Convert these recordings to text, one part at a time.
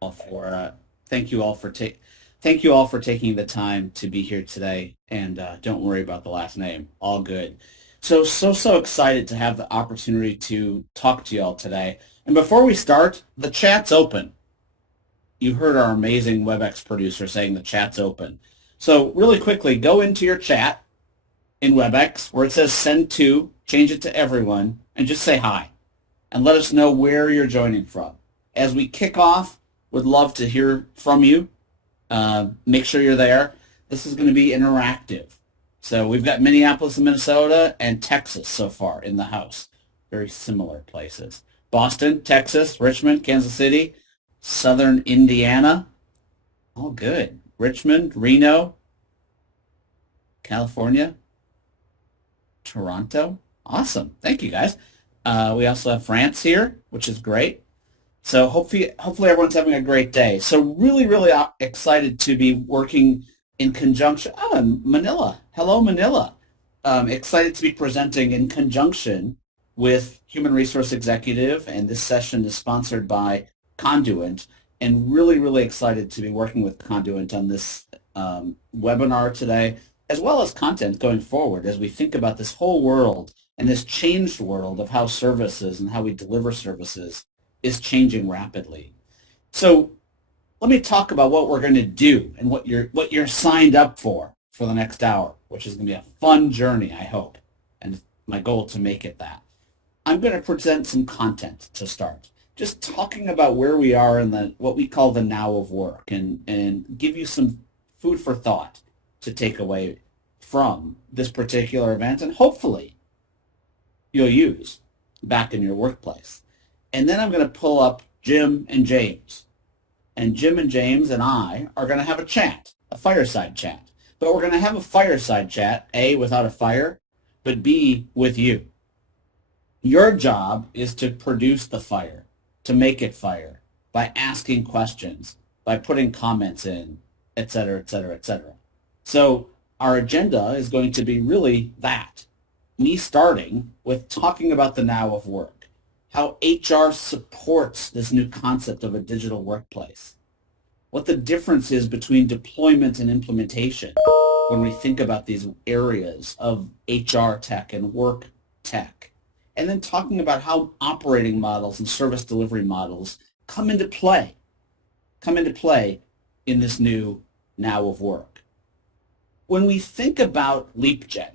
all for thank you all for thank you all for taking the time to be here today. And don't worry about the last name. All good. So excited to have the opportunity to talk to you all today. And before we start, the chat's open. You heard our amazing WebEx producer saying the chat's open. So really quickly, go into your chat in WebEx where it says send to, change it to everyone, and just say hi and let us know where you're joining from. As we kick off, would love to hear from you. Make sure you're there. This is going to be interactive. So we've got Minneapolis and Minnesota and Texas so far in the house. Very similar places. Boston, Texas, Richmond, Kansas City, Southern Indiana. All good. Richmond, Reno, California, Toronto. Awesome. Thank you, guys. We also have France here, which is great. So hopefully everyone's having a great day. So really excited to be working in conjunction. Oh, and Manila. Hello, Manila. Excited to be presenting in conjunction with Human Resource Executive, and this session is sponsored by Conduent, and really excited to be working with Conduent on this webinar today, as well as content going forward as we think about this whole world and this changed world of how services and how we deliver services is changing rapidly. So let me talk about what we're going to do and what you're signed up for the next hour, which is going to be a fun journey, I hope, and it's my goal to make it that. I'm going to present some content to start, just talking about where we are in the what we call the now of work, and give you some food for thought to take away from this particular event, and hopefully you'll use back in your workplace. And then I'm going to pull up Jim and James. And Jim and James and I are going to have a chat, a fireside chat. But we're going to have a fireside chat, A, without a fire, but B, with you. Your job is to produce the fire, to make it fire, by asking questions, by putting comments in, et cetera, et cetera, et cetera. So our agenda is going to be really that. Me starting with talking about the now of work, how HR supports this new concept of a digital workplace, what the difference is between deployment and implementation when we think about these areas of HR tech and work tech, and then talking about how operating models and service delivery models come into play in this new now of work. When we think about LeapGen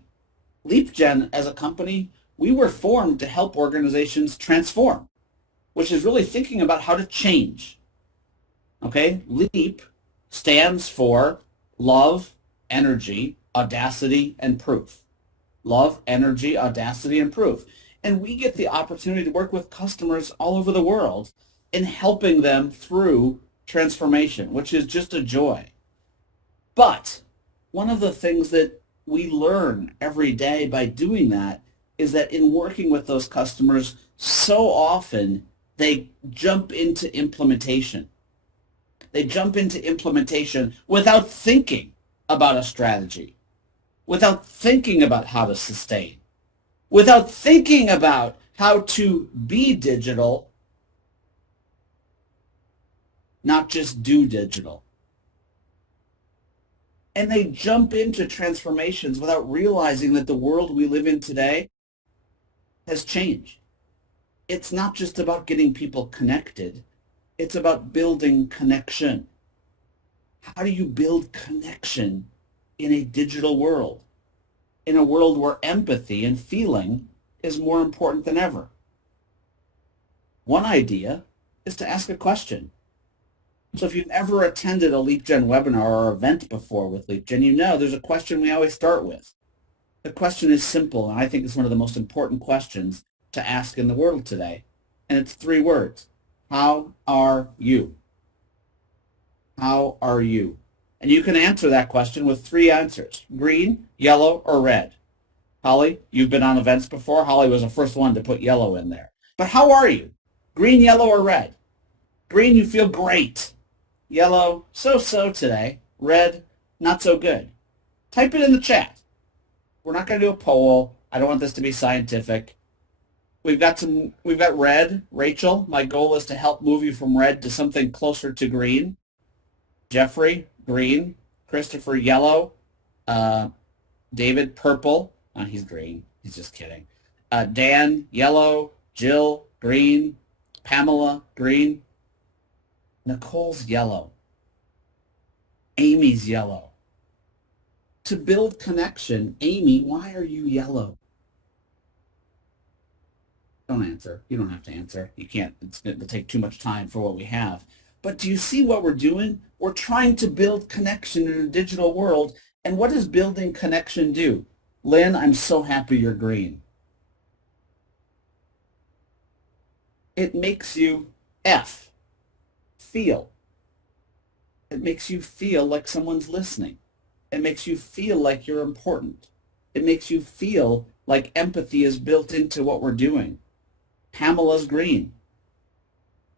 as a company, we were formed to help organizations transform, which is really thinking about how to change. Okay, LEAP stands for love, energy, audacity, and proof. Love, energy, audacity, and proof. And we get the opportunity to work with customers all over the world in helping them through transformation, which is just a joy. But one of the things that we learn every day by doing that is that in working with those customers, so often they jump into implementation. They jump into implementation without thinking about a strategy, without thinking about how to sustain, without thinking about how to be digital, not just do digital. And they jump into transformations without realizing that the world we live in today has changed. It's not just about getting people connected. It's about building connection. How do you build connection in a digital world? In a world where empathy and feeling is more important than ever? One idea is to ask a question. So if you've ever attended a LeapGen webinar or event before with LeapGen, you know there's a question we always start with. The question is simple, and I think it's one of the most important questions to ask in the world today. And it's 3 words. How are you? How are you? And you can answer that question with 3 answers: green, yellow, or red. Holly, you've been on events before. Holly was the first one to put yellow in there. But how are you? Green, yellow, or red? Green, you feel great. Yellow, so-so today. Red, not so good. Type it in the chat. We're not going to do a poll. I don't want this to be scientific. We've got red. Rachel, my goal is to help move you from red to something closer to green. Jeffrey, green. Christopher, yellow. Uh, David, purple. Oh, he's green. He's just kidding. Dan, yellow. Jill, green. Pamela, green. Nicole's yellow. Amy's yellow. To build connection, Amy, why are you yellow? Don't answer. You don't have to answer. You can't. It's going to take too much time for what we have. But do you see what we're doing? We're trying to build connection in a digital world. And what does building connection do? Lynn, I'm so happy you're green. It makes you feel. It makes you feel like someone's listening. It makes you feel like you're important. It makes you feel like empathy is built into what we're doing. Pamela's green.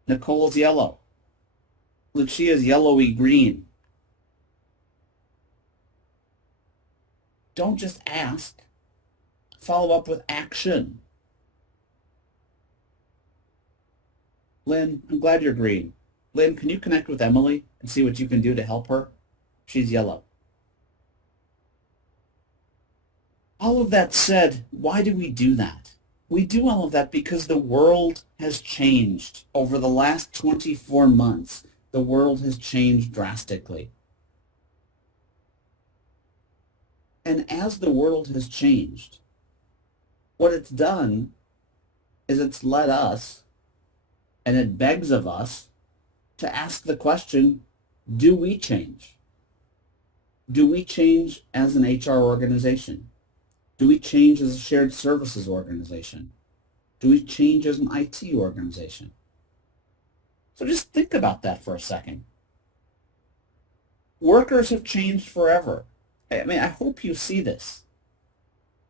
Nicole's yellow. Lucia's yellowy green. Don't just ask. Follow up with action. Lynn, I'm glad you're green. Lynn, can you connect with Emily and see what you can do to help her? She's yellow. All of that said, why do we do that? We do all of that because the world has changed. Over the last 24 months, the world has changed drastically. And as the world has changed, what it's done is it's led us, and it begs of us, to ask the question, do we change? Do we change as an HR organization? Do we change as a shared services organization? Do we change as an IT organization? So just think about that for a second. Workers have changed forever. I mean, I hope you see this.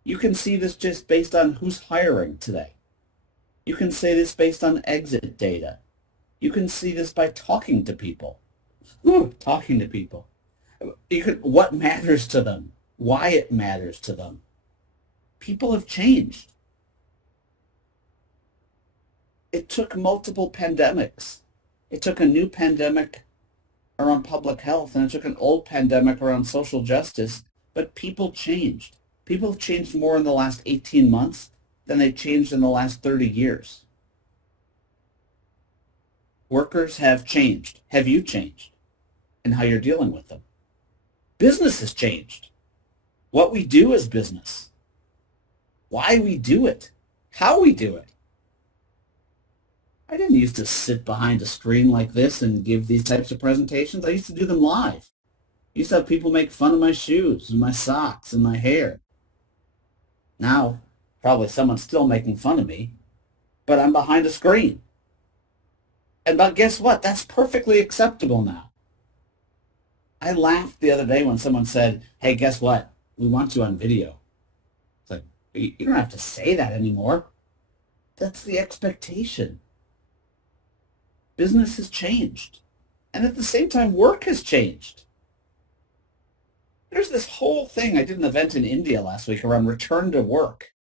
You can see this just based on who's hiring today. You can see this based on exit data. You can see this by talking to people. Talking to people. What matters to them, why it matters to them. People have changed. It took multiple pandemics. It took a new pandemic around public health, and it took an old pandemic around social justice, but people changed. People have changed more in the last 18 months than they changed in the last 30 years. Workers have changed. Have you changed in how you're dealing with them? Business has changed. What we do is business. Why we do it. How we do it. I didn't used to sit behind a screen like this and give these types of presentations. I used to do them live. I used to have people make fun of my shoes and my socks and my hair. Now, probably someone's still making fun of me, but I'm behind a screen. But guess what? That's perfectly acceptable now. I laughed the other day when someone said, hey, guess what? We want you on video. It's like, you don't have to say that anymore. That's the expectation. Business has changed. And at the same time, work has changed. There's this whole thing. I did an event in India last week around return to work,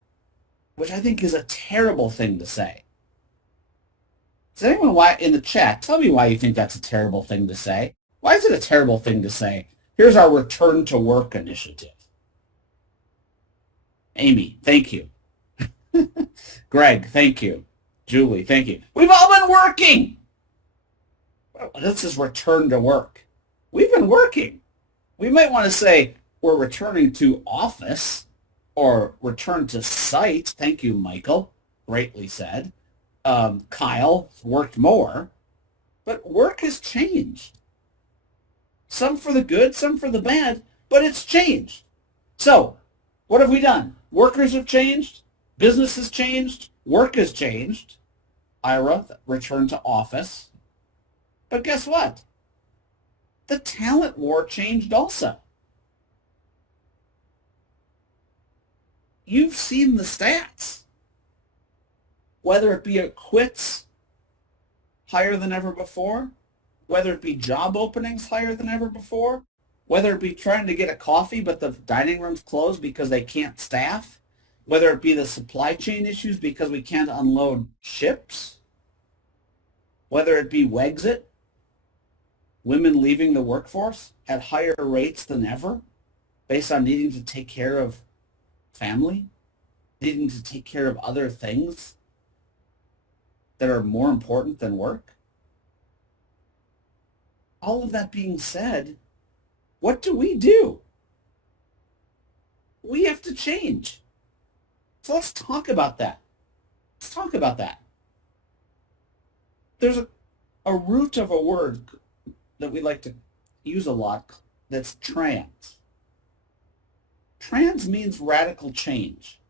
which I think is a terrible thing to say. Does anyone in the chat tell me why you think that's a terrible thing to say? Why is it a terrible thing to say? Here's our return to work initiative. Amy, thank you. Greg, thank you. Julie, thank you. We've all been working. Well, this is return to work. We've been working. We might want to say we're returning to office or return to site. Thank you, Michael. Greatly said. Kyle worked more, but work has changed. Some for the good, some for the bad, but it's changed. So, what have we done? Workers have changed, business has changed, work has changed. Ira, return to office. But guess what? The talent war changed also. You've seen the stats. Whether it be a quits higher than ever before, whether it be job openings higher than ever before, whether it be trying to get a coffee but the dining room's closed because they can't staff, whether it be the supply chain issues because we can't unload ships, whether it be Wexit, women leaving the workforce at higher rates than ever based on needing to take care of family, needing to take care of other things that are more important than work. All of that being said, what do? We have to change. So let's talk about that. Let's talk about that. There's a root of a word that we like to use a lot that's trans. Trans means radical change.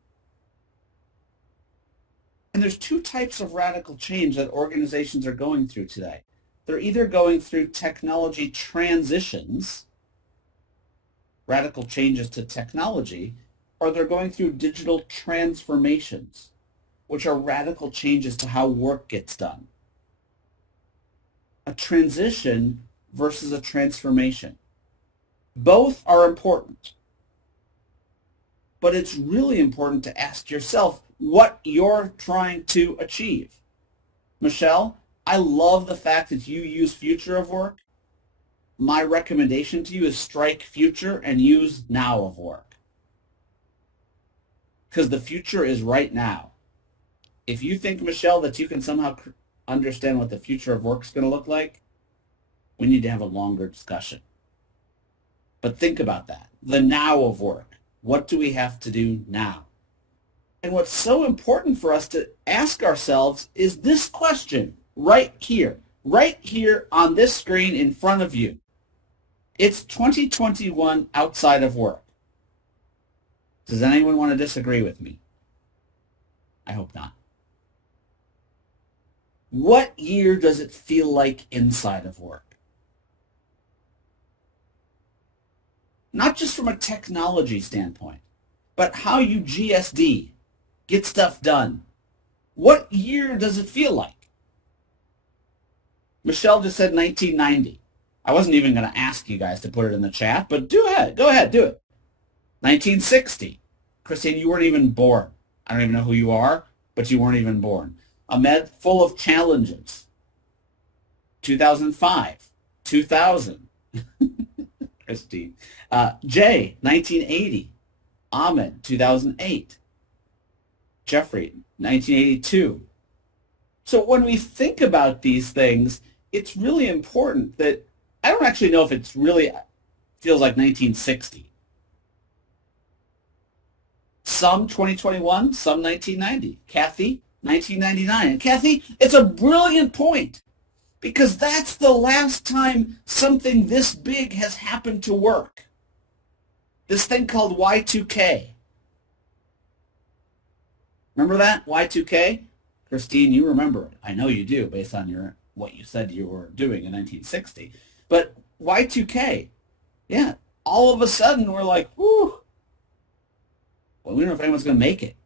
And there's two types of radical change that organizations are going through today. They're either going through technology transitions, radical changes to technology, or they're going through digital transformations, which are radical changes to how work gets done. A transition versus a transformation. Both are important. But it's really important to ask yourself what you're trying to achieve. Michelle, I love the fact that you use future of work. My recommendation to you is strike future and use now of work. Because the future is right now. If you think, Michelle, that you can somehow understand what the future of work is going to look like, we need to have a longer discussion. But think about that. The now of work. What do we have to do now? And what's so important for us to ask ourselves is this question right here on this screen in front of you. It's 2021 outside of work. Does anyone want to disagree with me? I hope not. What year does it feel like inside of work? Not just from a technology standpoint, but how you GSD, get stuff done. What year does it feel like? Michelle just said 1990. I wasn't even going to ask you guys to put it in the chat, but go ahead, do it. 1960. Christine, you weren't even born. I don't even know who you are, but you weren't even born. Ahmed, full of challenges. 2005. 2000. Christine. Jay, 1980. Ahmed, 2008. Jeffrey, 1982. So when we think about these things, it's really important that I don't actually know if it's really feels like 1960. Some 2021, some 1990. Kathy, 1999. And Kathy, it's a brilliant point because that's the last time something this big has happened to work. This thing called Y2K. Remember that? Y2K? Christine, you remember it. I know you do based on what you said you were doing in 1960. But Y2K, yeah, all of a sudden we're like, whew. Well, we don't know if anyone's going to make it.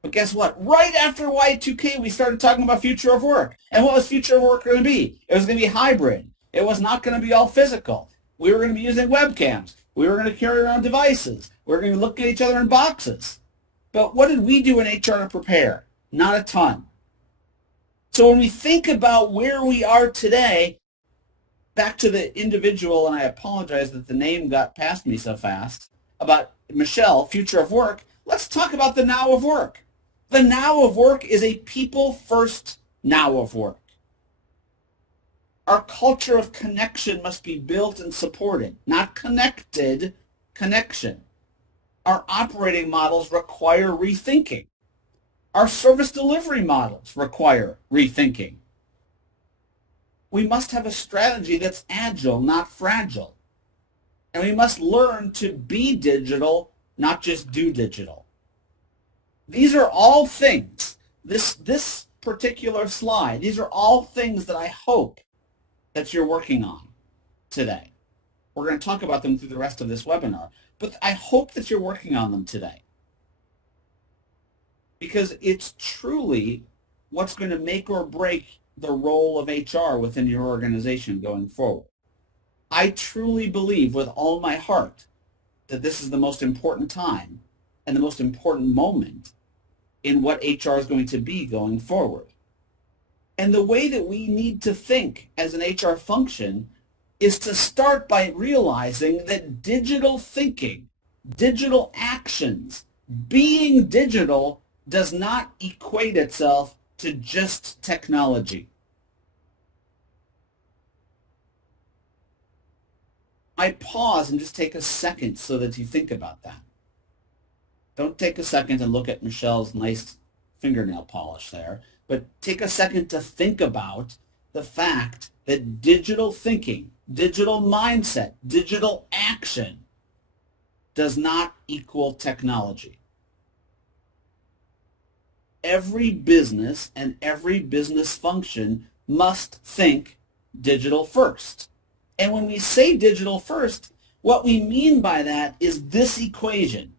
But guess what? Right after Y2K, we started talking about future of work. And what was future of work going to be? It was going to be hybrid. It was not going to be all physical. We were going to be using webcams. We were going to carry around devices. We were going to look at each other in boxes. But what did we do in HR to prepare? Not a ton. So when we think about where we are today, back to the individual, and I apologize that the name got past me so fast, about Michelle, future of work, let's talk about the now of work. The now of work is a people-first now of work. Our culture of connection must be built and supported, not connected, connection. Our operating models require rethinking. Our service delivery models require rethinking. We must have a strategy that's agile, not fragile. And we must learn to be digital, not just do digital. These are all things, this particular slide, these are all things that I hope that you're working on today. We're going to talk about them through the rest of this webinar, but I hope that you're working on them today. Because it's truly what's going to make or break the role of HR within your organization going forward. I truly believe with all my heart that this is the most important time and the most important moment in what HR is going to be going forward. And the way that we need to think as an HR function is to start by realizing that digital thinking, digital actions, being digital does not equate itself to just technology. I pause and just take a second so that you think about that. Don't take a second and look at Michelle's nice fingernail polish there, but take a second to think about the fact that digital thinking, digital mindset, digital action does not equal technology. Every business and every business function must think digital first. And when we say digital first, what we mean by that is this equation.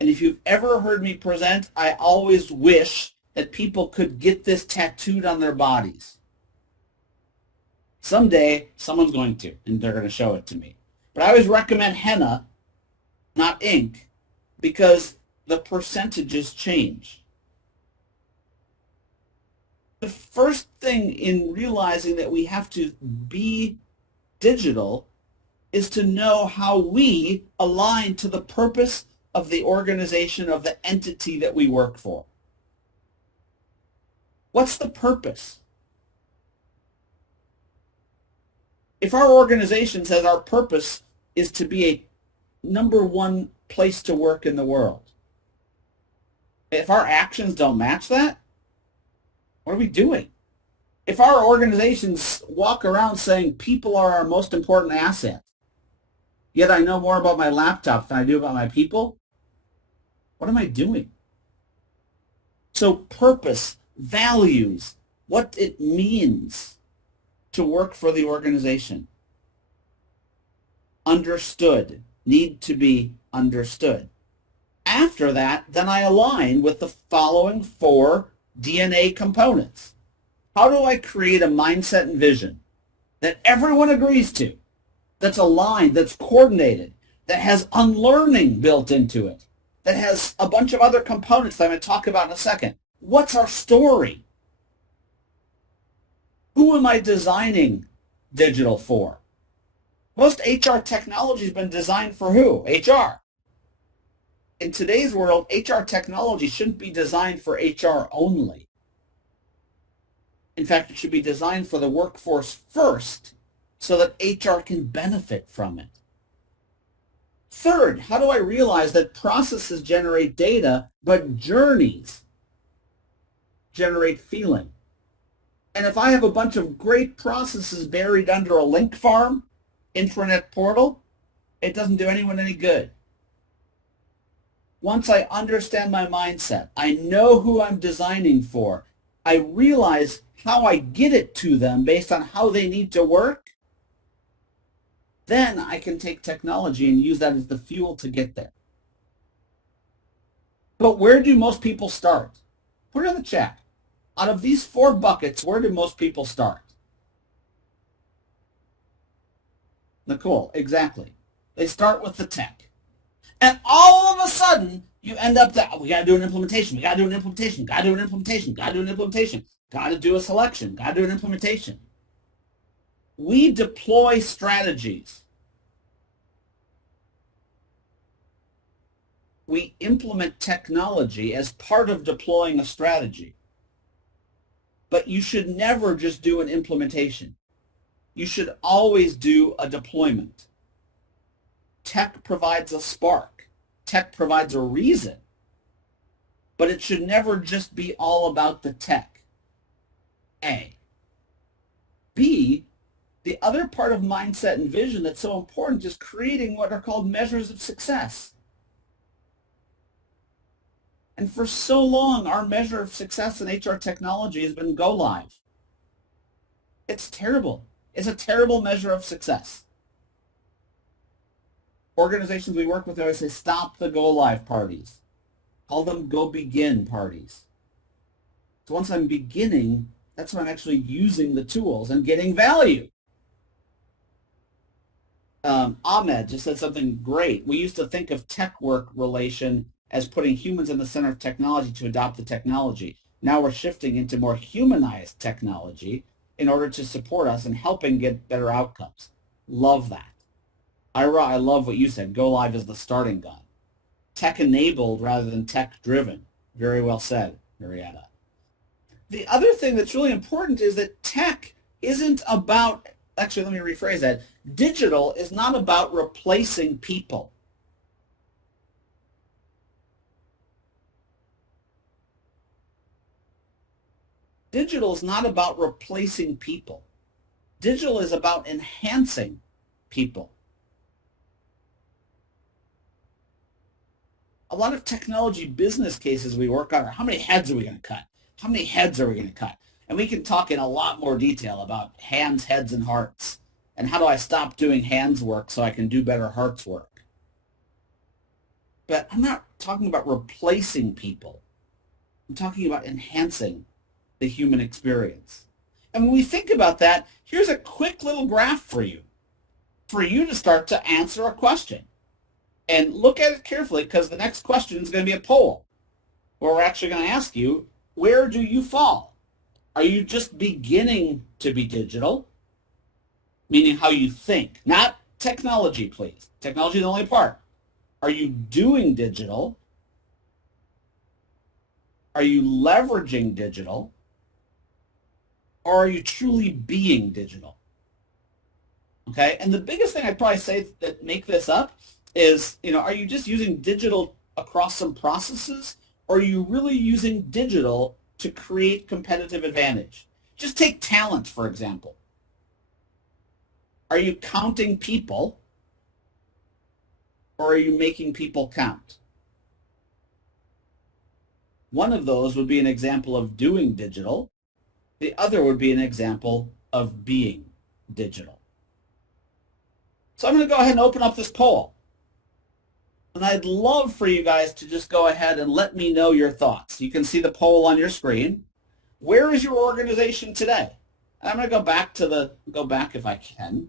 And if you've ever heard me present, I always wish that people could get this tattooed on their bodies. Someday, someone's going to, and they're going to show it to me. But I always recommend henna, not ink, because the percentages change. The first thing in realizing that we have to be digital is to know how we align to the purpose of the organization, of the entity that we work for. What's the purpose? If our organization says our purpose is to be a #1 place to work in the world, if our actions don't match that, what are we doing? If our organizations walk around saying people are our most important asset, yet I know more about my laptop than I do about my people, what am I doing? So purpose, values, what it means to work for the organization. Understood, need to be understood. After that, then I align with the following 4 DNA components. How do I create a mindset and vision that everyone agrees to, that's aligned, that's coordinated, that has unlearning built into it, that has a bunch of other components that I'm going to talk about in a second? What's our story? Who am I designing digital for? Most HR technology has been designed for who? HR. In today's world, HR technology shouldn't be designed for HR only. In fact, it should be designed for the workforce first so that HR can benefit from it. Third, how do I realize that processes generate data, but journeys generate feeling? And if I have a bunch of great processes buried under a link farm, intranet portal, it doesn't do anyone any good. Once I understand my mindset, I know who I'm designing for, I realize how I get it to them based on how they need to work, then I can take technology and use that as the fuel to get there. But where do most people start? Put it in the chat. Out of these 4 buckets, where do most people start? Nicole, exactly. They start with the tech. And all of a sudden, you end up that, we got to do an implementation, we got to do an implementation, got to do an implementation, got to do an implementation, got to do a selection, got to do an implementation. We deploy strategies. We implement technology as part of deploying a strategy. But you should never just do an implementation. You should always do a deployment. Tech provides a spark. Tech provides a reason. But it should never just be all about the tech. A. B, the other part of mindset and vision that's so important is creating what are called measures of success. And for so long, our measure of success in HR technology has been go live. It's terrible. It's a terrible measure of success. Organizations we work with always say, stop the go live parties. Call them go begin parties. So once I'm beginning, that's when I'm actually using the tools and getting value. Ahmed just said something great. We used to think of tech work relation as putting humans in the center of technology to adopt the technology. Now we're shifting into more humanized technology in order to support us and helping get better outcomes. Love that. Ira, I love what you said. Go live is the starting gun. Tech enabled rather than tech driven. Very well said, Marietta. The other thing that's really important is that tech isn't about, actually, let me rephrase that. Digital is not about replacing people. Digital is not about replacing people. Digital is about enhancing people. A lot of technology business cases we work on are how many heads are we going to cut? How many heads are we going to cut? And we can talk in a lot more detail about hands, heads, and hearts. And how do I stop doing hands work so I can do better hearts work? But I'm not talking about replacing people. I'm talking about enhancing the human experience. And when we think about that, here's a quick little graph for you to start to answer a question. And look at it carefully because the next question is going to be a poll where we're actually going to ask you, where do you fall? Are you just beginning to be digital? Meaning how you think, not technology, please. Technology is the only part. Are you doing digital? Are you leveraging digital? Or are you truly being digital? Okay, and the biggest thing I'd probably say that make this up is, are you just using digital across some processes, or are you really using digital to create competitive advantage? Just take talent, for example. Are you counting people, or are you making people count? One of those would be an example of doing digital. The other would be an example of being digital. So I'm going to go ahead and open up this poll. And I'd love for you guys to just go ahead and let me know your thoughts. You can see the poll on your screen. Where is your organization today? And I'm going to go back if I can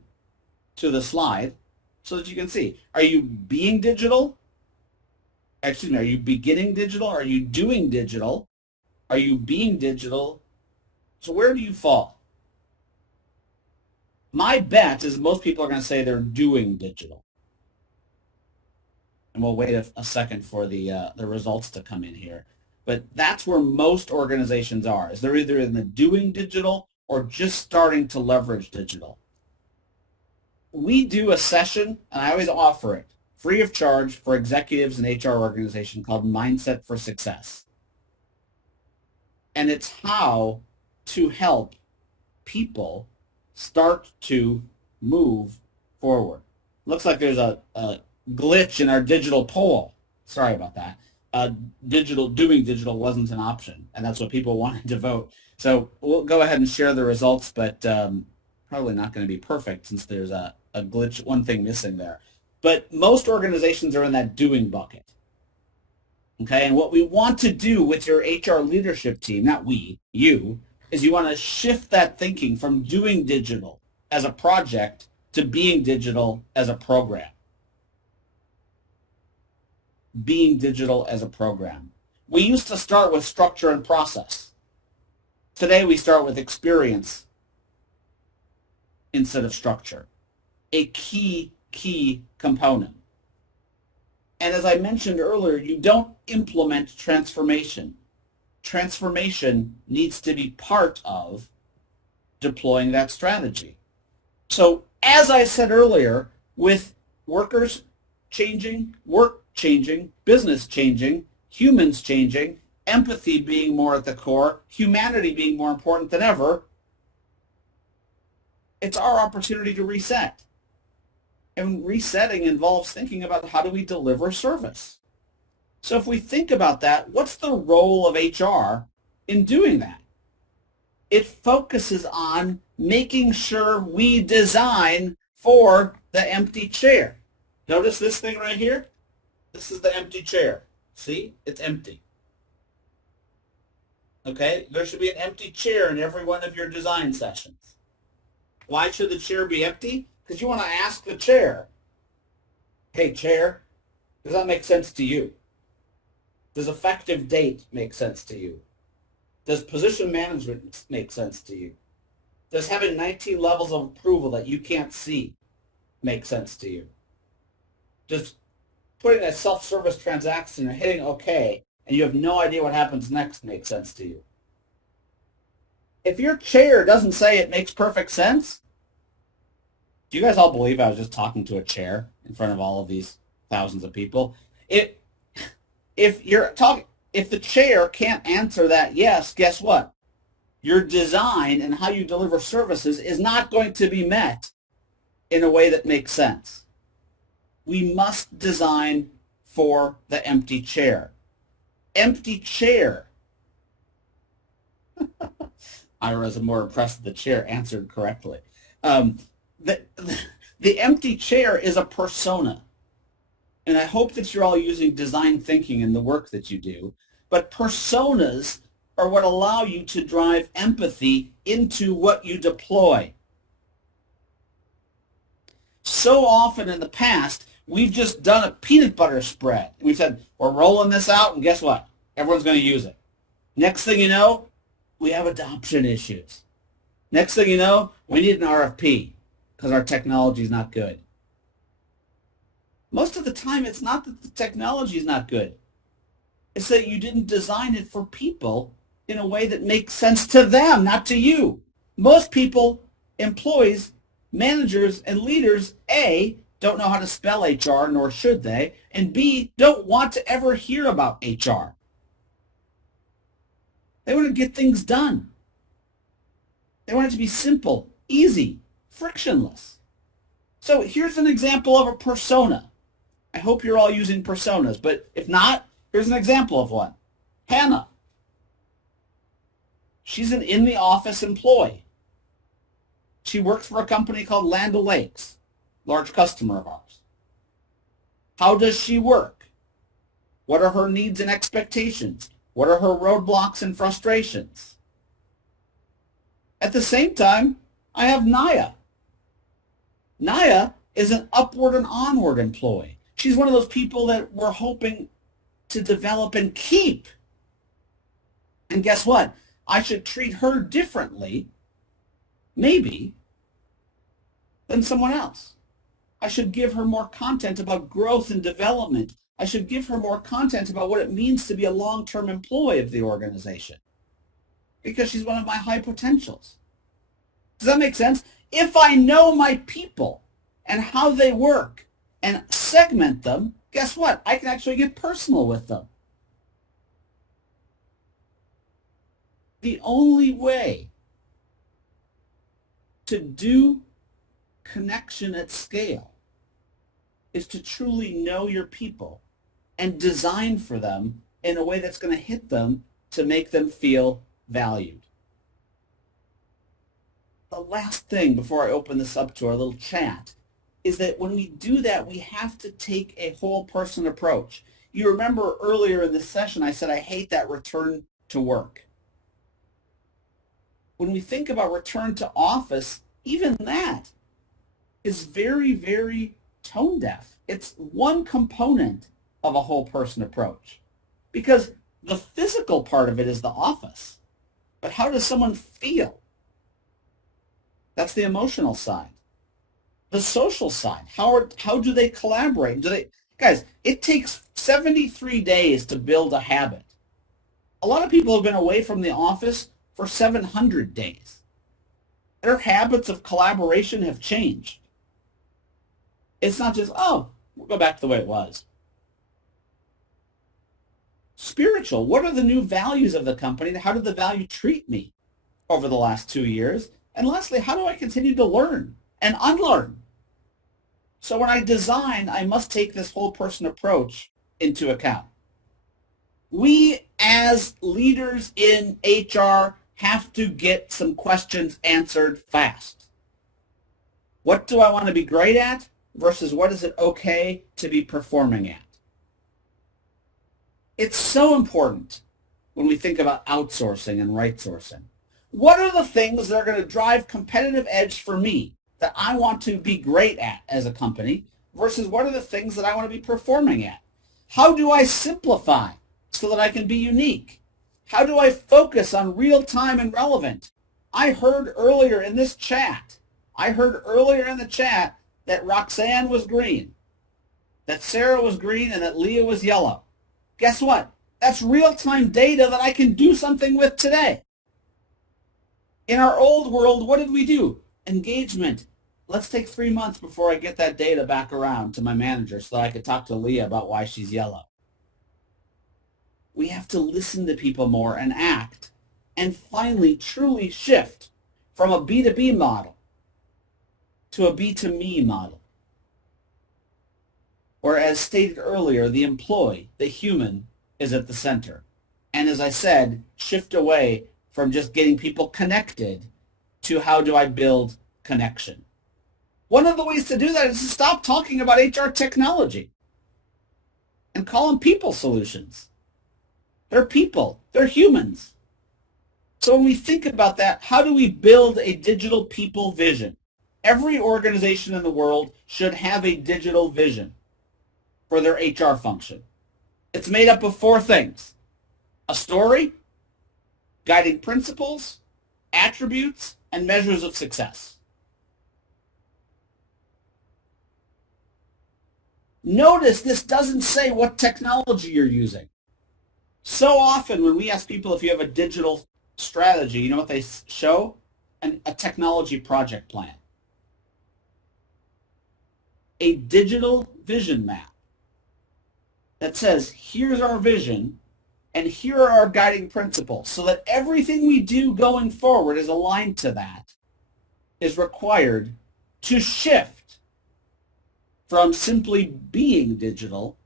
to the slide so that you can see. Are you being digital? Excuse me, are you beginning digital? Are you doing digital? Are you being digital? So where do you fall? My bet is most people are going to say they're doing digital. And we'll wait a second for the results to come in here. But that's where most organizations are, is they're either in the doing digital or just starting to leverage digital. We do a session, and I always offer it, free of charge for executives and HR organization called Mindset for Success. And it's how to help people start to move forward. Looks like there's a glitch in our digital poll. Sorry about that. Doing digital wasn't an option, and that's what people wanted to vote. So we'll go ahead and share the results, but probably not going to be perfect since there's a glitch, one thing missing there. But most organizations are in that doing bucket. Okay, and what we want to do with your HR leadership team, not we, you, is you want to shift that thinking from doing digital as a project to being digital as a program. Being digital as a program. We used to start with structure and process. Today we start with experience instead of structure. A key component. And as I mentioned earlier, you don't implement transformation. Transformation needs to be part of deploying that strategy. So as I said earlier, with workers changing, work changing, business changing, humans changing, empathy being more at the core, humanity being more important than ever, it's our opportunity to reset. And resetting involves thinking about how do we deliver service. So if we think about that, what's the role of HR in doing that? It focuses on making sure we design for the empty chair. Notice this thing right here? This is the empty chair. See? It's empty. Okay? There should be an empty chair in every one of your design sessions. Why should the chair be empty? Because you want to ask the chair, hey, chair, does that make sense to you? Does effective date make sense to you? Does position management make sense to you? Does having 19 levels of approval that you can't see make sense to you? Does putting a self-service transaction and hitting OK and you have no idea what happens next make sense to you? If your chair doesn't say it makes perfect sense, do you guys all believe I was just talking to a chair in front of all of these thousands of people? It, if the chair can't answer that yes, guess what? Your design and how you deliver services is not going to be met in a way that makes sense. We must design for the empty chair. Empty chair. Ira is more impressed that the chair answered correctly. The, the empty chair is a persona. And I hope that you're all using design thinking in the work that you do. But personas are what allow you to drive empathy into what you deploy. So often in the past, we've just done a peanut butter spread. We said, we're rolling this out, and guess what? Everyone's going to use it. Next thing you know, we have adoption issues. Next thing you know, we need an RFP because our technology is not good. Most of the time, it's not that the technology is not good. It's that you didn't design it for people in a way that makes sense to them, not to you. Most people, employees, managers, and leaders, A, don't know how to spell HR, nor should they, and B, don't want to ever hear about HR. They want to get things done. They want it to be simple, easy, frictionless. So here's an example of a persona. I hope you're all using personas, but if not, here's an example of one. Hannah. She's an in-the-office employee. She works for a company called Land O'Lakes, large customer of ours. How does she work? What are her needs and expectations? What are her roadblocks and frustrations? At the same time, I have Naya. Naya is an upward and onward employee. She's one of those people that we're hoping to develop and keep. And guess what? I should treat her differently, maybe, than someone else. I should give her more content about growth and development. I should give her more content about what it means to be a long-term employee of the organization because she's one of my high potentials. Does that make sense? If I know my people and how they work and segment them, guess what? I can actually get personal with them. The only way to do connection at scale is to truly know your people and design for them in a way that's going to hit them to make them feel valued. The last thing before I open this up to our little chat is that when we do that, we have to take a whole person approach. You remember earlier in this session, I said I hate that return to work. When we think about return to office, even that is very, very tone deaf. It's one component of a whole person approach because the physical part of it is the office. But how does someone feel? That's the emotional side. The social side, how do they collaborate? Guys, it takes 73 days to build a habit. A lot of people have been away from the office for 700 days. Their habits of collaboration have changed. It's not just, oh, we'll go back to the way it was. Spiritual, what are the new values of the company? How did the value treat me over the last 2 years? And lastly, how do I continue to learn and unlearn? So when I design, I must take this whole person approach into account. We as leaders in HR have to get some questions answered fast. What do I want to be great at versus what is it okay to be performing at? It's so important when we think about outsourcing and right sourcing. What are the things that are going to drive competitive edge for me that I want to be great at as a company versus what are the things that I want to be performing at? How do I simplify so that I can be unique? How do I focus on real time and relevant? I heard earlier in this chat, that Roxanne was green, that Sarah was green, and that Leah was yellow. Guess what? That's real-time data that I can do something with today. In our old world, what did we do? Engagement. Let's take 3 months before I get that data back around to my manager so that I could talk to Leah about why she's yellow. We have to listen to people more and act, and finally truly shift from a B2B model to a B2Me model. Or as stated earlier, the employee, the human, is at the center. And as I said, shift away from just getting people connected to how do I build connection. One of the ways to do that is to stop talking about HR technology and call them people solutions. They're people. They're humans. So when we think about that, how do we build a digital people vision? Every organization in the world should have a digital vision for their HR function. It's made up of 4 things: a story, guiding principles, attributes, and measures of success. Notice this doesn't say what technology you're using. So often when we ask people if you have a digital strategy, you know what they show? A technology project plan. A digital vision map that says, here's our vision and here are our guiding principles, so that everything we do going forward is aligned to that, is required to shift from simply being digital,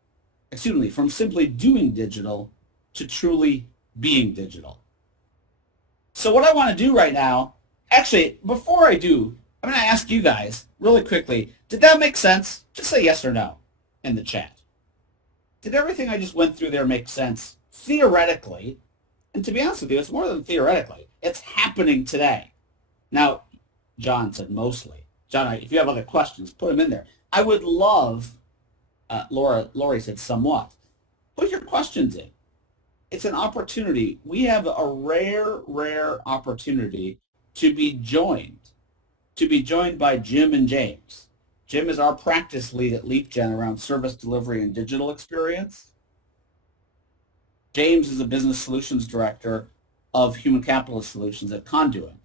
from simply doing digital to truly being digital. So what I want to do right now, actually, before I do, I'm going to ask you guys really quickly, did that make sense? Just say yes or no in the chat. Did everything I just went through there make sense theoretically? And to be honest with you, it's more than theoretically. It's happening today. Now, John said mostly. John, if you have other questions, put them in there. I would love, Lori said somewhat. Put your questions in. It's an opportunity. We have a rare opportunity to be joined by Jim and James. Jim is our practice lead at LeapGen around service delivery and digital experience. James is a business solutions director of human capital solutions at Conduent.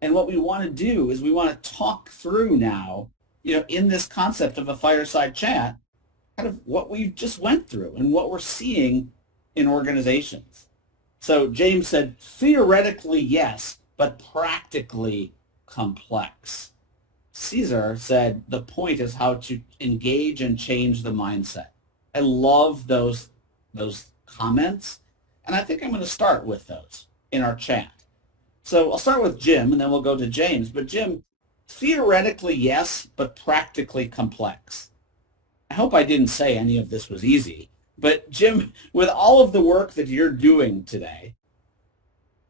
And what we want to do is we want to talk through now, in this concept of a fireside chat, kind of what we just went through and what we're seeing in organizations. So James said, theoretically, yes, but practically complex. Caesar said, the point is how to engage and change the mindset. I love those comments, and I think I'm going to start with those in our chat. So I'll start with Jim, and then we'll go to James. But Jim, theoretically, yes, but practically complex. I hope I didn't say any of this was easy. But Jim, with all of the work that you're doing today,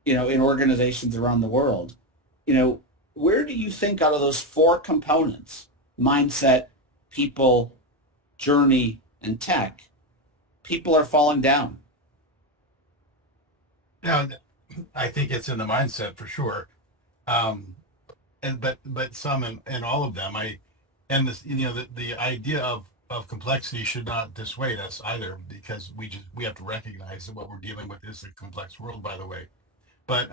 in organizations around the world, where do you think out of those 4 components, mindset, people, journey, and tech, people are falling down? Yeah, I think it's in the mindset for sure. But some and all of them, the idea of complexity should not dissuade us either, because we have to recognize that what we're dealing with is a complex world, by the way. But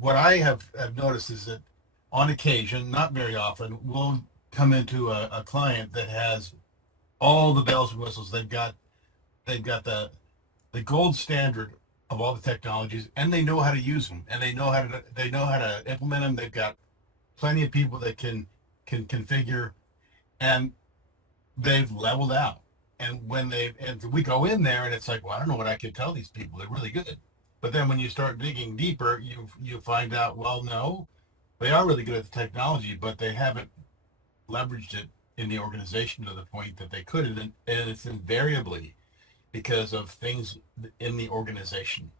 what I have noticed is that on occasion, not very often, we'll come into a client that has all the bells and whistles. They've got the gold standard of all the technologies, and they know how to use them, and they know how to implement them. They've got plenty of people that can configure, and they've leveled out. And and we go in there, and it's like, well, I don't know what I can tell these people. They're really good. But then when you start digging deeper, you find out, well, no, they are really good at the technology, but they haven't leveraged it in the organization to the point that they could. And it's invariably because of things in the organization,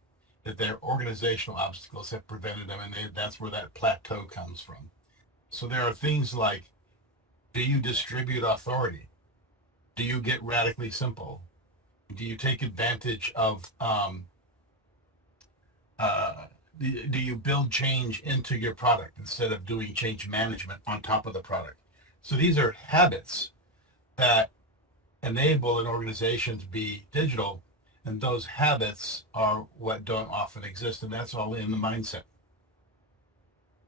that their organizational obstacles have prevented them, and that's where that plateau comes from. So there are things like, do you distribute authority? Do you get radically simple? Do you take advantage of do you build change into your product instead of doing change management on top of the product? So these are habits that enable an organization to be digital, and those habits are what don't often exist, and that's all in the mindset.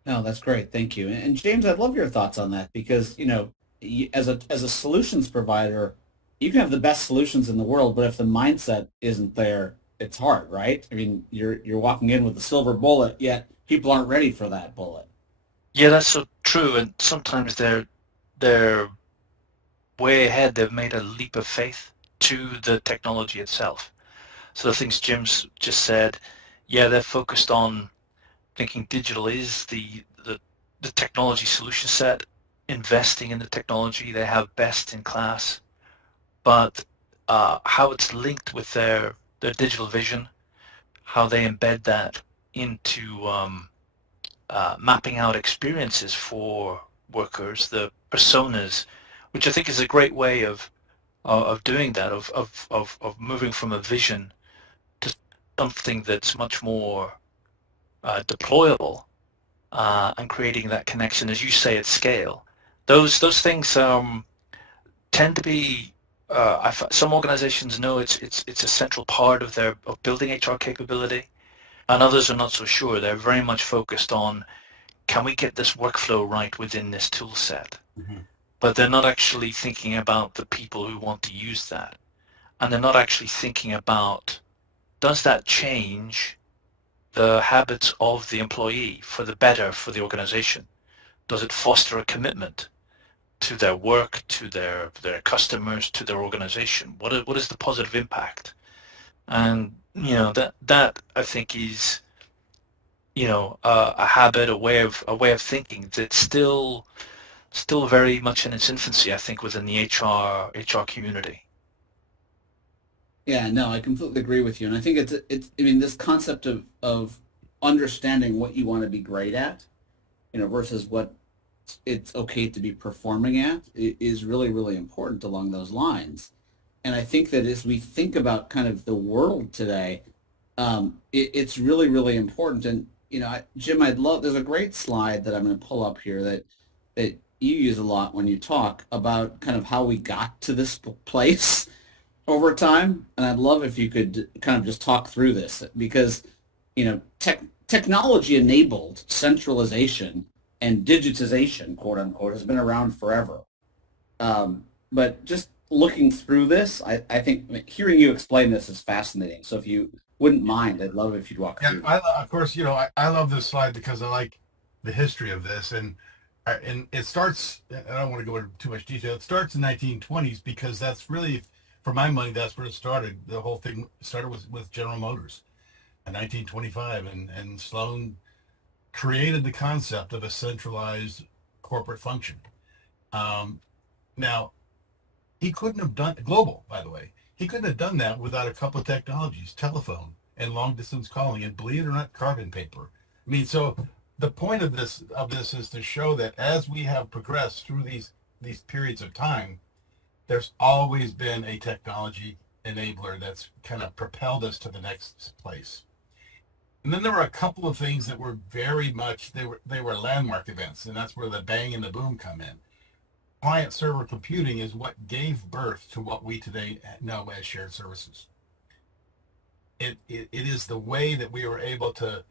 No, that's great. Thank you. And James, I'd love your thoughts on that because, as a solutions provider, you can have the best solutions in the world, but if the mindset isn't there, it's hard, right? I mean, you're walking in with a silver bullet, yet people aren't ready for that bullet. Yeah, that's so true. And sometimes they're way ahead. They've made a leap of faith to the technology itself. So the things Jim's just said, yeah, they're focused on thinking digital is the technology solution set, investing in the technology. They have best in class, but how it's linked with their digital vision, how they embed that into mapping out experiences for workers, the personas, which I think is a great way of doing that, of moving from a vision to something that's much more deployable, and creating that connection, as you say, at scale. Those things tend to be. Some organizations know it's a central part of their of building HR capability, and others are not so sure. They're very much focused on, can we get this workflow right within this tool set? Mhm. But they're not actually thinking about the people who want to use that. And they're not actually thinking about, does that change the habits of the employee for the better for the organization? Does it foster a commitment to their work, to their customers, to their organization? What is the positive impact? And that I think is a habit, a way of thinking that's still very much in its infancy, I think, within the HR community. Yeah, no, I completely agree with you. And I think I mean, this concept of understanding what you want to be great at, versus what it's okay to be performing at is really, really important along those lines. And I think that as we think about kind of the world today, it's really, really important. And, Jim, there's a great slide that I'm going to pull up here that you use a lot when you talk about kind of how we got to this place over time. And I'd love if you could kind of just talk through this because, technology enabled centralization and digitization, quote unquote, has been around forever. But just looking through this, I think hearing you explain this is fascinating. So if you wouldn't mind, I'd love if you'd walk Yeah, through that. of course, I love this slide because I like the history of this, and it starts. I don't want to go into too much detail. It starts in 1920s because that's really, for my money, that's where it started. The whole thing started with General Motors in 1925, and Sloan created the concept of a centralized corporate function. Um, Now, he couldn't have done global, by the way. He couldn't have done that without a couple of technologies, telephone and long distance calling, and believe it or not, carbon paper. I mean, so the point of this is to show that as we have progressed through these periods of time, there's always been a technology enabler that's kind of propelled us to the next place. And then there were a couple of things that were very much they were landmark events, and that's where the bang and the boom come in. Client server computing is what gave birth to what we today know as shared services. It is the way that we were able to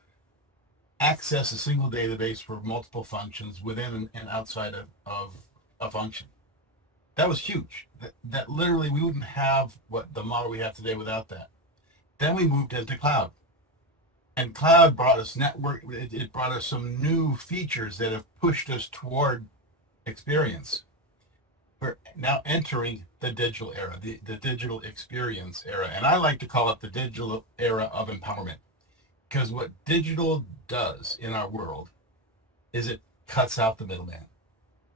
access a single database for multiple functions within and outside of a function. That was huge. That literally we wouldn't have what the model we have today without that. Then we moved into cloud. And cloud brought us network, it brought us some new features that have pushed us toward experience. We're now entering the digital era, the digital experience era. And I like to call it the digital era of empowerment. Because what digital does in our world is it cuts out the middleman.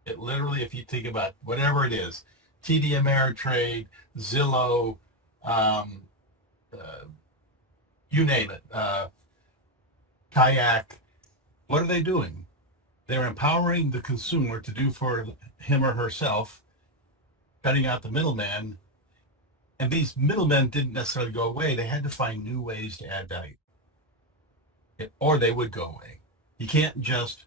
It literally, if you think about whatever it is, TD Ameritrade, Zillow, um, uh, you name it, Kayak, what are they doing? They're empowering the consumer to do for him or herself, cutting out the middleman, And these middlemen didn't necessarily go away. They had to find new ways to add value, or they would go away. You can't just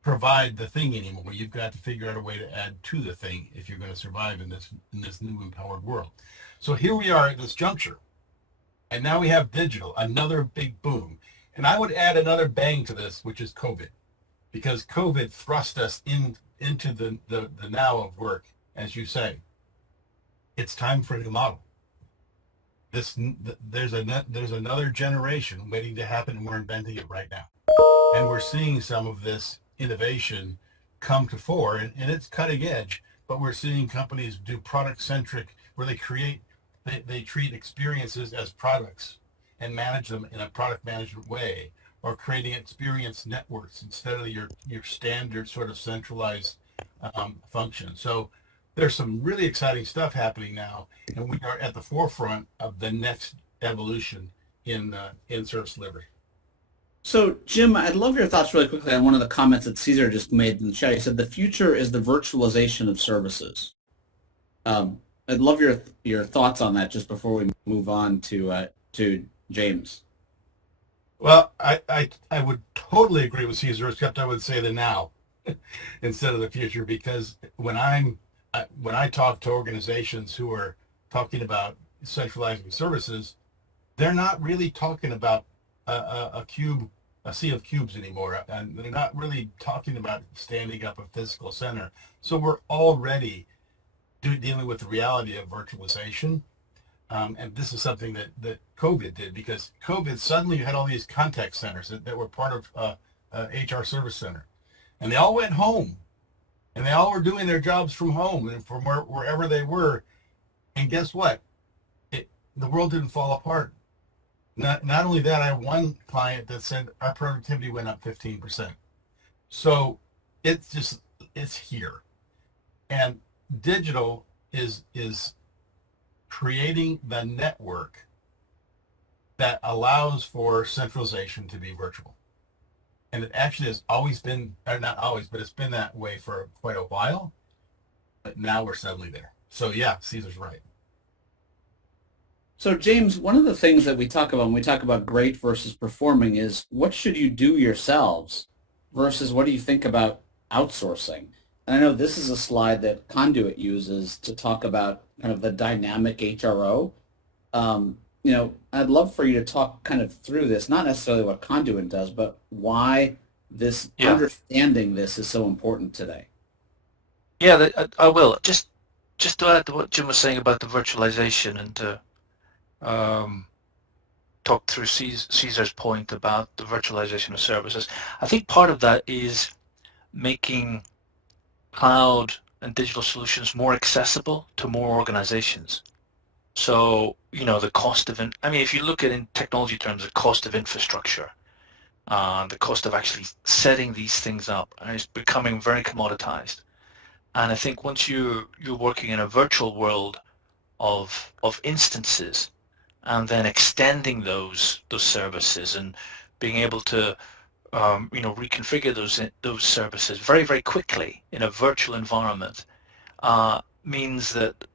provide the thing anymore. You've got to figure out a way to add to the thing if you're going to survive in this new empowered world. So here we are at this juncture, and now we have digital, another big boom. And I would add another bang to this, which is COVID, because COVID thrust us into the now of work, as you say. It's time for a new model. There's another generation waiting to happen, and we're inventing it right now. And we're seeing some of this innovation come to fore, and it's cutting edge, but we're seeing companies do product-centric, where they treat experiences as products and manage them in a product management way, or creating experience networks instead of your standard sort of centralized function. So there's some really exciting stuff happening now, and we are at the forefront of the next evolution in service delivery. So, Jim, I'd love your thoughts really quickly on one of the comments that Caesar just made in the chat. He said the future is the virtualization of services. I'd love your thoughts on that just before we move on to James. Well, I would totally agree with Caesar, except I would say the now instead of the future, because when I talk to organizations who are talking about centralizing services, they're not really talking about a sea of cubes anymore, and they're not really talking about standing up a physical center. So we're already dealing with the reality of virtualization, and this is something that COVID did, because COVID, suddenly you had all these contact centers that were part of HR Service Center, and they all went home, and they all were doing their jobs from home and from wherever they were. And guess what? The world didn't fall apart. Not only that, I have one client that said our productivity went up 15%. So it's here. And digital is creating the network that allows for centralization to be virtual. And it actually has always been, or not always, but it's been that way for quite a while. But now we're suddenly there. So yeah, Caesar's right. So, James, one of the things that we talk about when we talk about great versus performing is what should you do yourselves versus what do you think about outsourcing? And I know this is a slide that Conduit uses to talk about kind of the dynamic HRO. I'd love for you to talk kind of through this, not necessarily what Conduit does, but why understanding this is so important today. Yeah, I will. Just to add to what Jim was saying about the virtualization and to talk through Caesar's point about the virtualization of services. I think part of that is making cloud and digital solutions more accessible to more organizations. So, the cost of, if you look at in technology terms, the cost of infrastructure, the cost of actually setting these things up is becoming very commoditized. And I think once you're working in a virtual world of instances, and then extending those services and being able to reconfigure those services very, very quickly in a virtual environment means that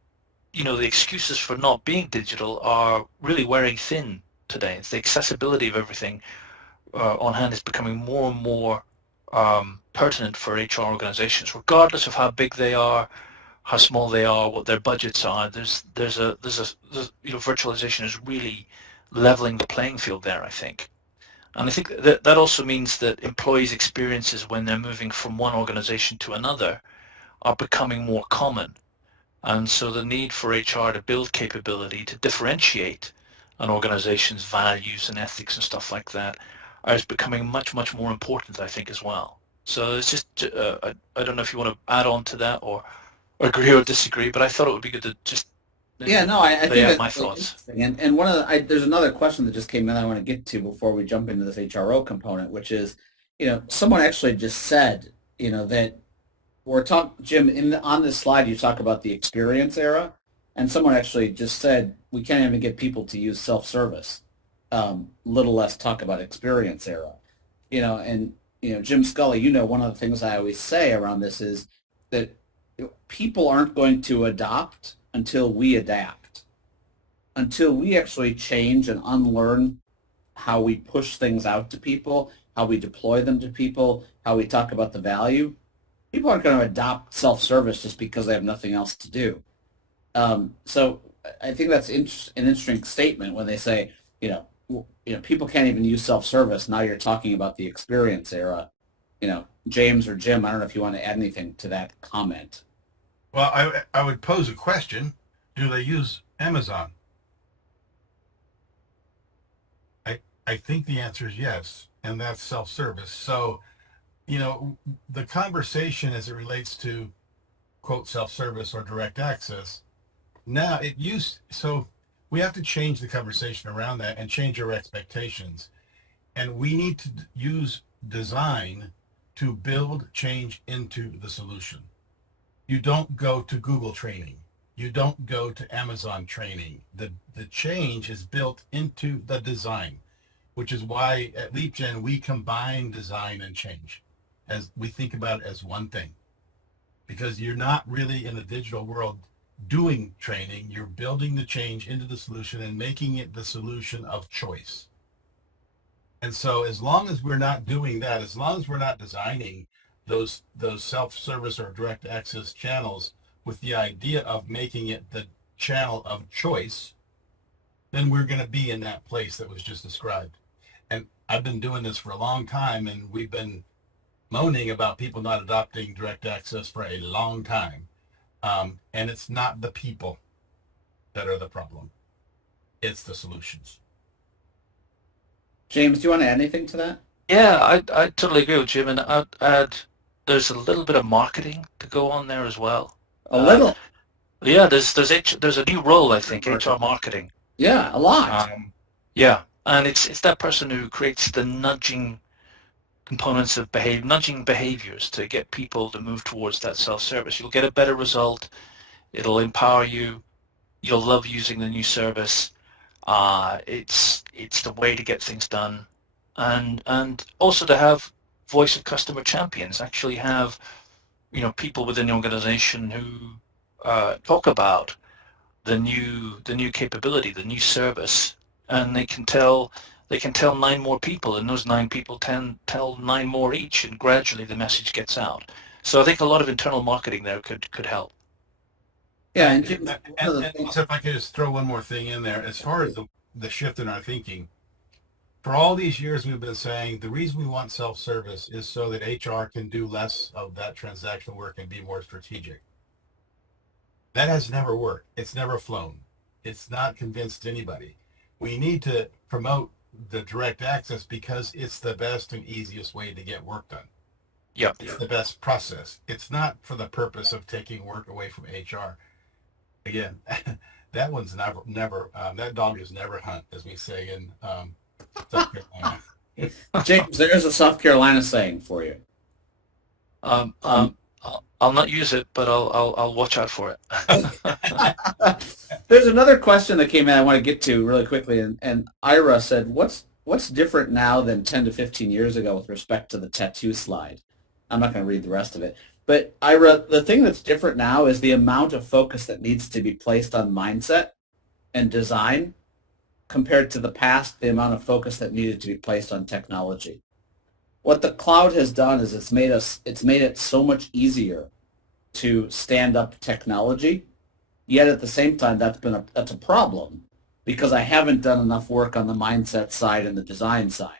the excuses for not being digital are really wearing thin today. It's the accessibility of everything on hand is becoming more and more pertinent for HR organizations, regardless of how big they are, how small they are, what their budgets are. There's virtualization is really leveling the playing field there, I think. And I think that also means that employees' experiences when they're moving from one organization to another are becoming more common. And so the need for HR to build capability to differentiate an organization's values and ethics and stuff like that is becoming much, much more important, I think, as well. So it's just, I don't know if you want to add on to that or agree or disagree, but I thought it would be good to just I think that's my thoughts. Interesting. And one of there's another question that just came in I want to get to before we jump into this HRO component, which is, someone actually just said, that we're talking, Jim, on this slide you talk about the experience era, and someone actually just said we can't even get people to use self-service, little less talk about experience era. Jim Scully, one of the things I always say around this is that people aren't going to adopt until we adapt. until we actually change and unlearn how we push things out to people, how we deploy them to people, how we talk about the value, people aren't going to adopt self-service just because they have nothing else to do. So I think that's an interesting statement when they say, people can't even use self-service. Now you're talking about the experience era. James or Jim, I don't know if you want to add anything to that comment. Well, I would pose a question. Do they use Amazon? I think the answer is yes, and that's self-service. So, the conversation as it relates to, quote, self-service or direct access, now so we have to change the conversation around that and change our expectations. And we need to use design to build change into the solution. You don't go to Google training. You don't go to Amazon training. The change is built into the design, which is why at LeapGen we combine design and change, as we think about it as one thing. Because you're not really in the digital world doing training, you're building the change into the solution and making it the solution of choice. And so as long as we're not doing that, as long as we're not designing those self-service or direct access channels with the idea of making it the channel of choice, then we're going to be in that place that was just described. And I've been doing this for a long time, and we've been moaning about people not adopting direct access for a long time. And it's not the people that are the problem. It's the solutions. James, do you want to add anything to that? Yeah, I totally agree with Jim, and I'd add there's a little bit of marketing to go on there as well. A little. Yeah, there's a new role, I think, HR marketing. Yeah, a lot. Yeah, and it's that person who creates the nudging components of nudging behaviors to get people to move towards that self-service. You'll get a better result. It'll empower you. You'll love using the new service. It's the way to get things done, and also to have voice of customer champions. Actually have people within the organization who talk about the new capability, the new service, and they can tell 9 more people, and those 9 people tell 9 more each, and gradually the message gets out. So I think a lot of internal marketing there could help. Yeah, and so if I could just throw one more thing in there, as far as the shift in our thinking, for all these years we've been saying the reason we want self-service is so that HR can do less of that transactional work and be more strategic. That has never worked. It's never flown. It's not convinced anybody. We need to promote the direct access because it's the best and easiest way to get work done. Yeah, It's the best process. It's not for the purpose of taking work away from HR. Again, that one's never that dog is never hunt, as we say in South Carolina. James, there's a South Carolina saying for you. I'll not use it, but I'll watch out for it. There's another question that came in I want to get to really quickly, and Ira said, what's different now than 10 to 15 years ago with respect to the tattoo slide? I'm not going to read the rest of it. But Ira, the thing that's different now is the amount of focus that needs to be placed on mindset and design compared to the past, the amount of focus that needed to be placed on technology. What the cloud has done is it's made it so much easier to stand up technology, yet at the same time that's a problem because I haven't done enough work on the mindset side and the design side.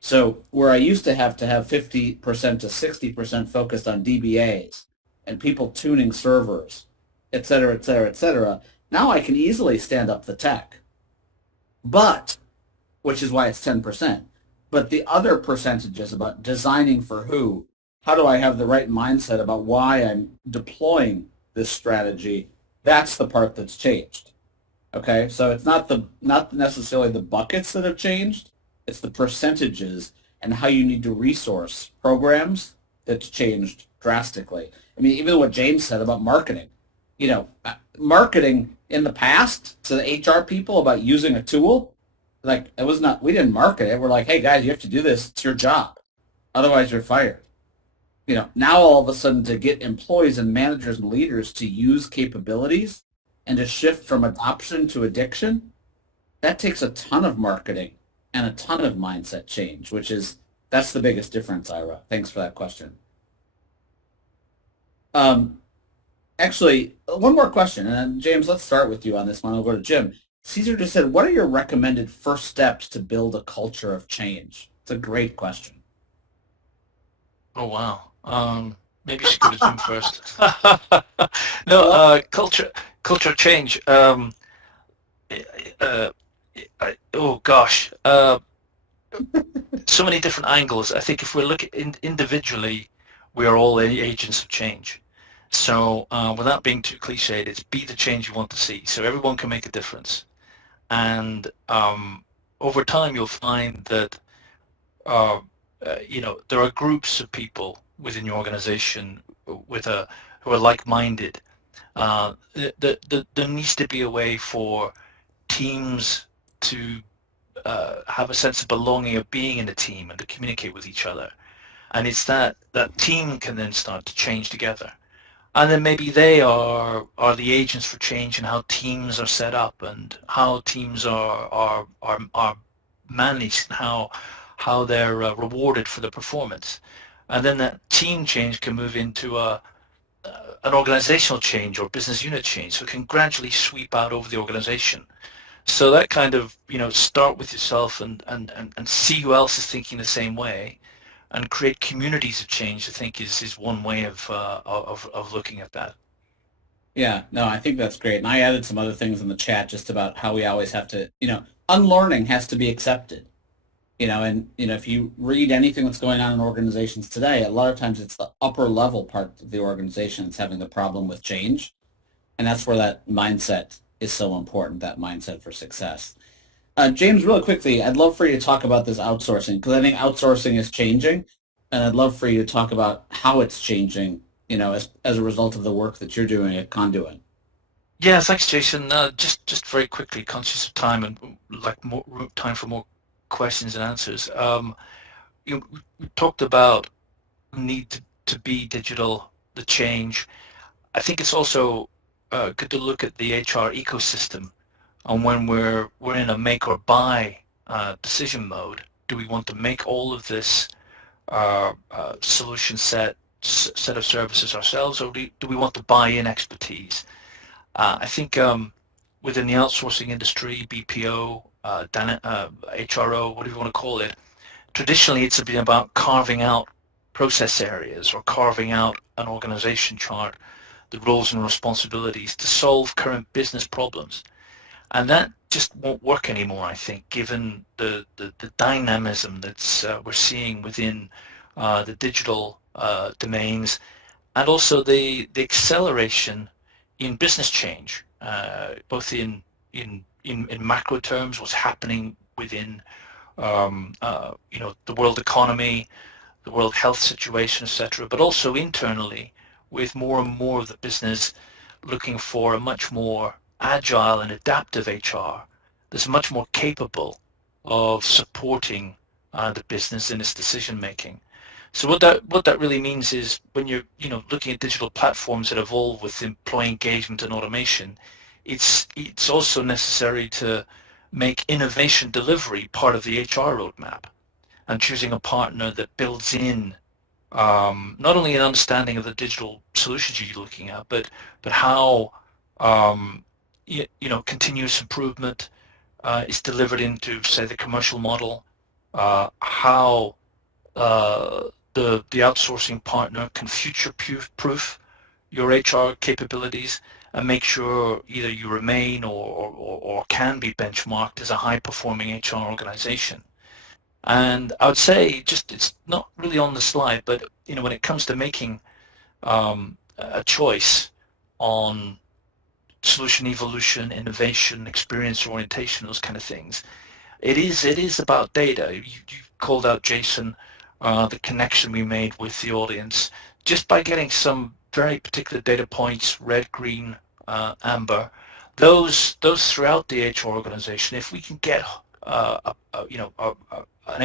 So where I used to have 50% to 60% focused on DBAs and people tuning servers, et cetera, et cetera, et cetera, now I can easily stand up the tech. But, which is why it's 10%. But the other percentages about designing for who, how do I have the right mindset about why I'm deploying this strategy, that's the part that's changed. Okay, so it's not necessarily the buckets that have changed. It's the percentages and how you need to resource programs that's changed drastically. I mean, even what James said about marketing. Marketing in the past to the HR people about using a tool, like we didn't market it. We're like, hey guys, you have to do this. It's your job. Otherwise you're fired. Now all of a sudden to get employees and managers and leaders to use capabilities And to shift from adoption to addiction, that takes a ton of marketing and a ton of mindset change, that's the biggest difference, Ira. Thanks for that question. Um, Actually, one more question, and then James, let's start with you on this one. I'll go to Jim. Caesar just said, what are your recommended first steps to build a culture of change? It's a great question. Oh wow. Maybe you should go to Jim first. I No, love culture change. Uh, oh gosh. So many different angles. I think if we're looking individually, we are all agents of change. So without being too cliched, it's be the change you want to see. So everyone can make a difference. And over time, you'll find that uh, there are groups of people within your organization who are like-minded. There needs to be a way for teams to have a sense of belonging, of being in a team, and to communicate with each other. And it's that team can then start to change together. And then maybe they are the agents for change in how teams are set up and how teams are managed and how they're rewarded for the performance. And then that team change can move into an organizational change or business unit change, so it can gradually sweep out over the organization. So that kind of, start with yourself and see who else is thinking the same way and create communities of change, I think is one way of looking at that. Yeah, no, I think that's great. And I added some other things in the chat just about how we always have to, unlearning has to be accepted. If you read anything that's going on in organizations today, a lot of times it's the upper level part of the organization that's having the problem with change. And that's where that mindset is so important, that mindset for success. James, really quickly, I'd love for you to talk about this outsourcing because I think outsourcing is changing, and I'd love for you to talk about how it's changing, as a result of the work that you're doing at Conduit. Yeah, thanks, Jason. Just very quickly, conscious of time and like more time for more questions and answers. We talked about need to be digital, the change. I think it's also good to look at the HR ecosystem. And when we're in a make or buy decision mode, do we want to make all of this solution set of services ourselves, or do we want to buy in expertise? I think within the outsourcing industry, BPO, HRO, whatever you want to call it, traditionally it's been about carving out process areas or carving out an organization chart, the roles and responsibilities to solve current business problems. And that just won't work anymore, I think, given the dynamism that's we're seeing within the digital domains, and also the acceleration in business change, both in macro terms, what's happening within the world economy, the world health situation, etc., but also internally with more and more of the business looking for a much more agile and adaptive HR that's much more capable of supporting the business in its decision making. So what that really means is when you're looking at digital platforms that evolve with employee engagement and automation, it's also necessary to make innovation delivery part of the HR roadmap and choosing a partner that builds in not only an understanding of the digital solutions you're looking at, but how continuous improvement is delivered into, say, the commercial model, how the outsourcing partner can future-proof your HR capabilities and make sure either you remain or can be benchmarked as a high-performing HR organization. And I would say, just it's not really on the slide, but when it comes to making a choice on solution evolution, innovation, experience orientation, those kind of things, it is about data. You called out, Jason, the connection we made with the audience just by getting some very particular data points, red, green, amber. Those throughout the HR organization. If we can get an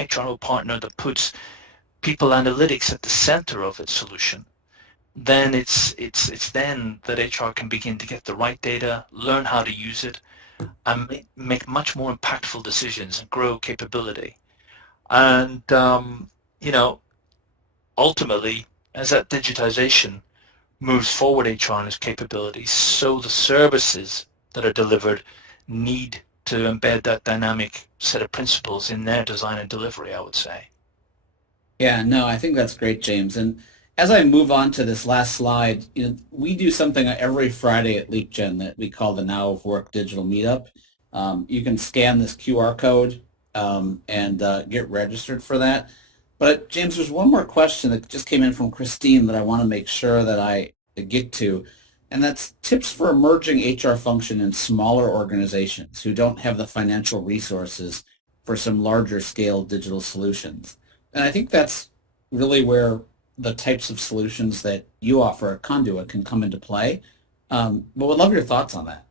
HRO partner that puts people analytics at the center of its solution, then it's then that HR can begin to get the right data, learn how to use it, and make much more impactful decisions and grow capability. And you know, ultimately, as that digitization moves forward HR and its capabilities, so the services that are delivered need to embed that dynamic set of principles in their design and delivery, I would say. Yeah, no, I think that's great, James. And as I move on to this last slide, we do something every Friday at LeapGen that we call the Now of Work Digital Meetup. You can scan this QR code and get registered for that. But James, there's one more question that just came in from Christine that I want to make sure that I get to, and that's tips for emerging HR function in smaller organizations who don't have the financial resources for some larger scale digital solutions. And I think that's really where the types of solutions that you offer at Conduit can come into play. But would love your thoughts on that.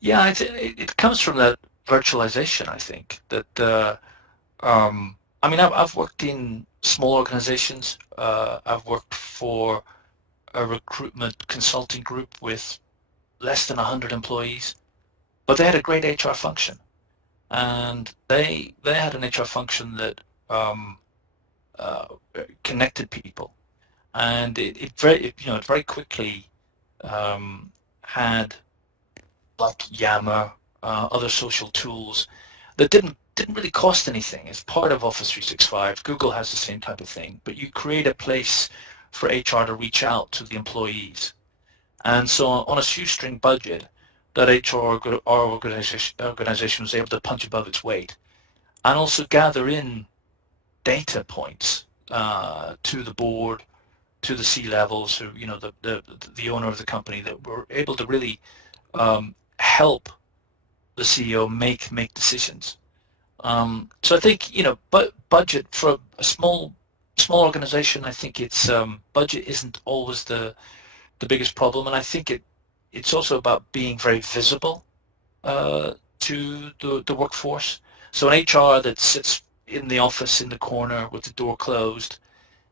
Yeah, it comes from that virtualization, I think, that I mean, I've worked in small organizations. I've worked for a recruitment consulting group with less than 100 employees, but they had a great HR function, and they had an HR function that um, uh, connected people, and it very quickly had like Yammer, other social tools that didn't really cost anything. It's part of Office 365. Google has the same type of thing, but you create a place for HR to reach out to the employees. And so on a shoestring budget, that organization was able to punch above its weight and also gather in data points to the board, to the C-levels, who the owner of the company, that were able to really help the CEO make decisions. So I think but budget for a small organization, I think it's budget isn't always the biggest problem, and I think it's also about being very visible to the workforce. So an HR that sits in the office in the corner with the door closed,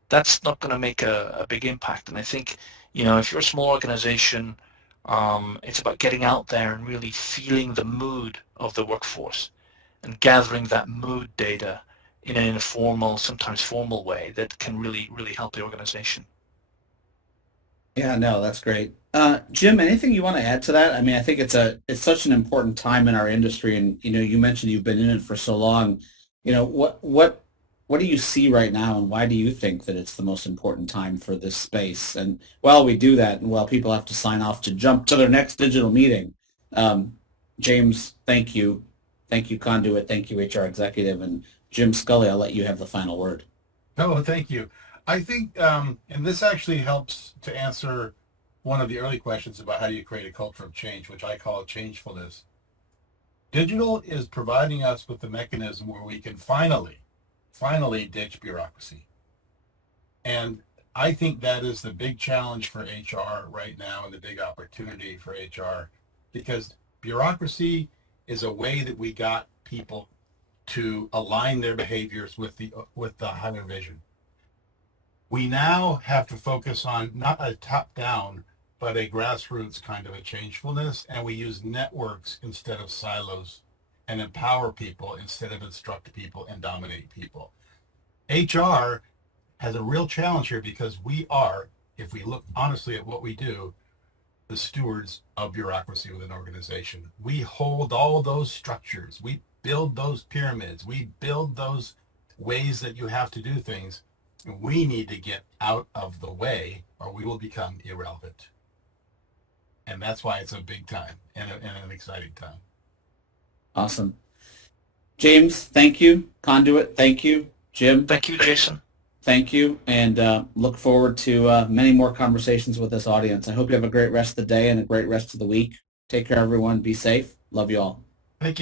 that's not going to make a big impact. And I think, if you're a small organization, it's about getting out there and really feeling the mood of the workforce and gathering that mood data in an informal, sometimes formal way that can really, really help the organization. Yeah, no, that's great. Jim, anything you want to add to that? I mean, I think it's such an important time in our industry, and you mentioned you've been in it for so long. What do you see right now, and why do you think that it's the most important time for this space? And while we do that, and while people have to sign off to jump to their next digital meeting, um, James, thank you, Conduit, thank you, HR executive, and Jim Scully. I'll let you have the final word. Oh, thank you. I think, and this actually helps to answer one of the early questions about how do you create a culture of change, which I call changefulness. Digital is providing us with the mechanism where we can finally ditch bureaucracy. And I think that is the big challenge for HR right now and the big opportunity for HR, because bureaucracy is a way that we got people to align their behaviors with the higher vision. We now have to focus on not a top-down, but a grassroots kind of a changefulness, and we use networks instead of silos, and empower people instead of instruct people and dominate people. HR has a real challenge here because we are, if we look honestly at what we do, the stewards of bureaucracy within an organization. We hold all those structures. We build those pyramids. We build those ways that you have to do things. We need to get out of the way or we will become irrelevant. And that's why it's a big time and an exciting time. Awesome. James, thank you. Conduit, thank you. Jim, Thank you, Jason. thank you. And look forward to many more conversations with this audience. I hope you have a great rest of the day and a great rest of the week. Take care, everyone. Be safe. Love you all. Thank you.